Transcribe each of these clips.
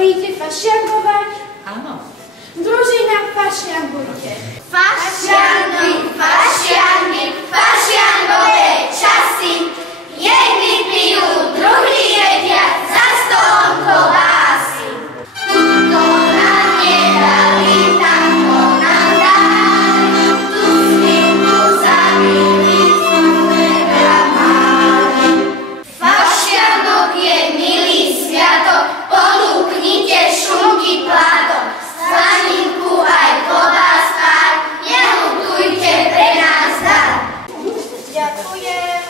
Dovolíte fašiangovať? Áno. Družina, fašiangujte. Fašiangy, fašiangy, fašiangové časy. Jedni pijú, druhí jedia, za stolom klobásy. To nám nedali, tamto nám dali, tu svinku zabili, chleba mali. Fašianok je milý sviatok, ponúknite šunky plátok, slaninku aj klobás pár, neľutujte pre nás dar. Ďakujem.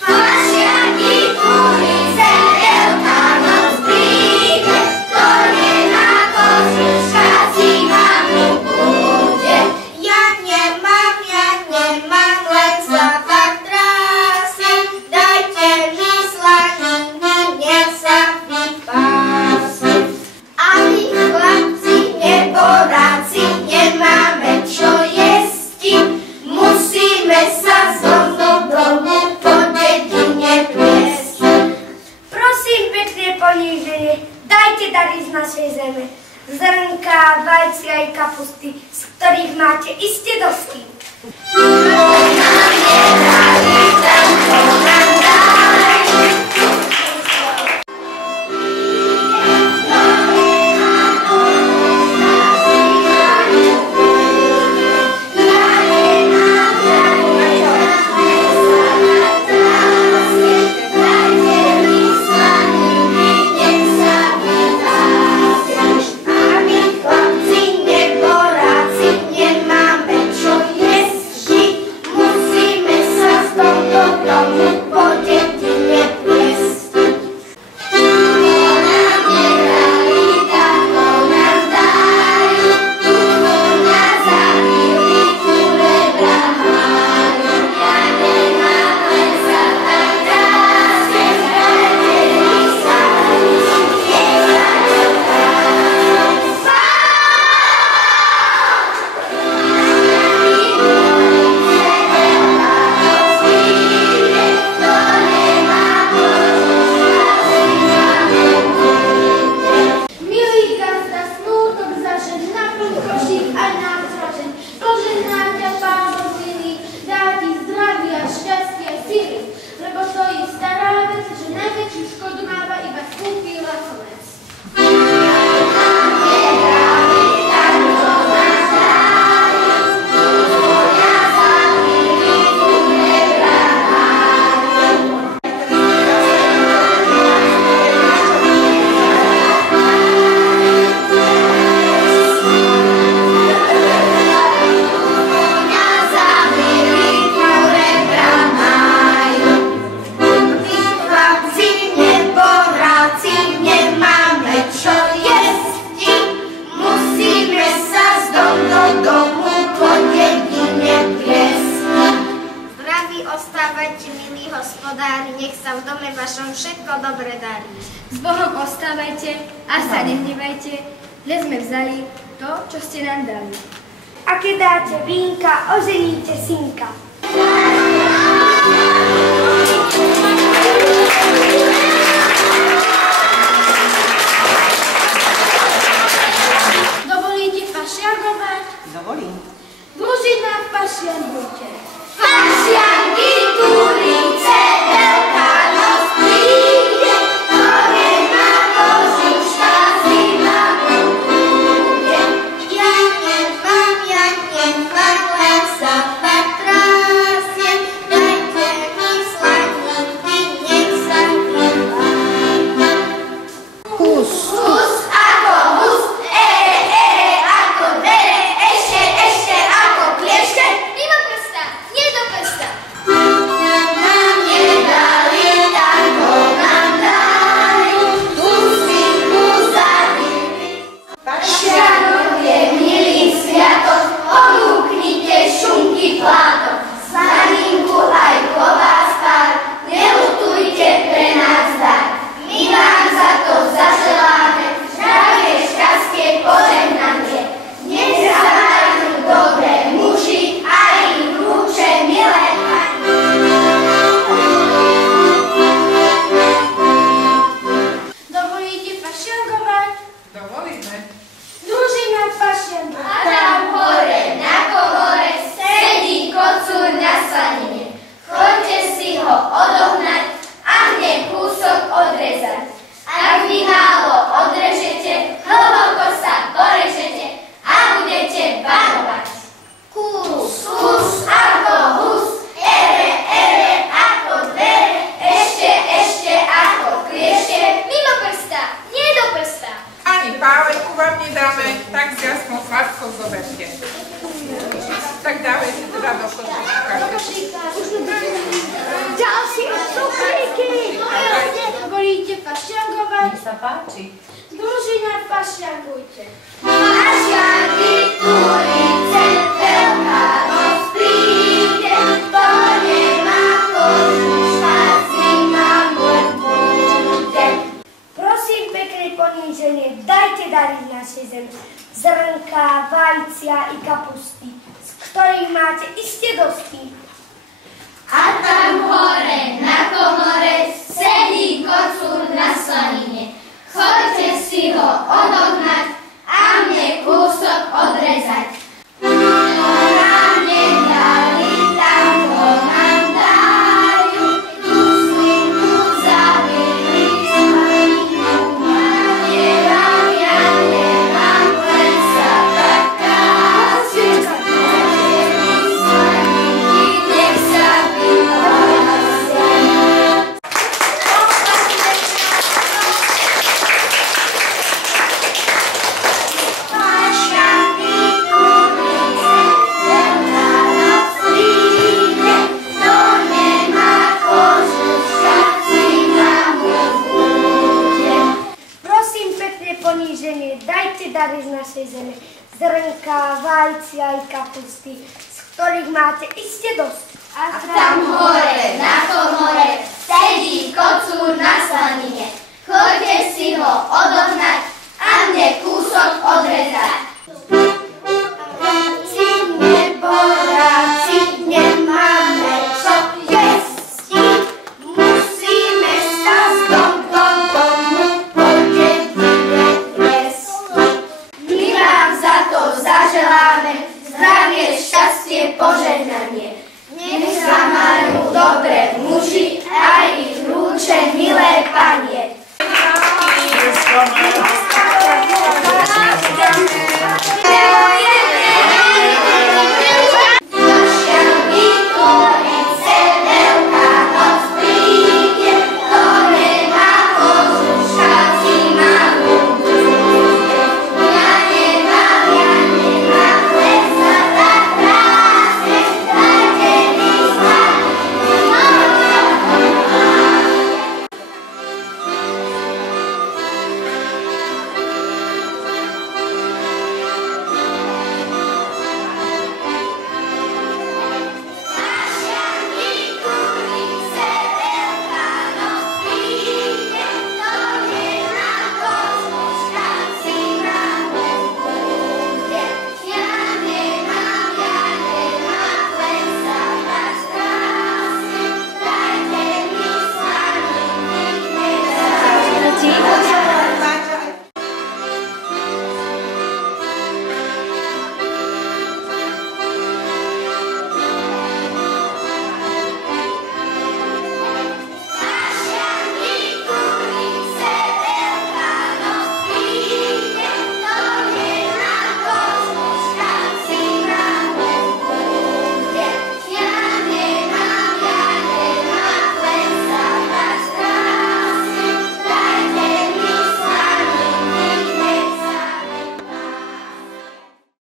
Fašianky, kulice, Veľkánoc príde, to nenákožuška zima mu bude. Ja nemám, len sa tak trásim, dajte mi slaniny, nech sa vypásim. Ani chlapci, neboráci, nemáme čo jesti, musíme sa z domu po dedine pliesť. Prosím pekne poníženie, dajte dary z našej zeme. Zrnka, vajci aj kapusty, z ktorých máte iste dosky. Nech sa v dome vašom všetko dobre darí. S Bohom ostávajte a sa nehnevajte, že sme vzali to, čo ste nám dali. A keď dáte vínka, oženíte synka. Dovolíte fašiangovať? Dovolím. Družina, fašiangujte. Fašianky, kulice, Veľkánoc príde, to nemá kožuška, zima mu bude. Ja nemám, len sa tak trásim, dajte mi slaniny, nech sa vypásim. Hus ako hus, ako dvere, ešte ako kliešte. Mimo prsta, nie do prsta. ukážte. Tak dávajte teda do košíka. Ďalšie cukríky. Volíte fašiangovať? Nech sa páči. Družina, fašiangujte. Fašianky, turice, veľká rozpríde, to nemá kožuška, zima mu bude. Prosím pekne poníženie, dajte dary z našej zemi. Zrnka, vajcia i kapusty, z ktorých máte iste dosti. A tam hore, na komore, sedí kocúr na slanine. Choďte si ho odohnať a mne kúsok odrezať. Nám nedali, tam ho nám dajú, tú slinku zabili, slaninu mám. Ja nemám, len sa taká slanky, nech sa vyhlásia. Prosím pekne poníženie, dajte dary z našej zeme. Zrnka, vajcia i kapusty, z ktorých máte iste dosť. A tam hore, na komore, sedí kocúr na slanine. Choďte si ho odohnať a mne kúsok odrezať.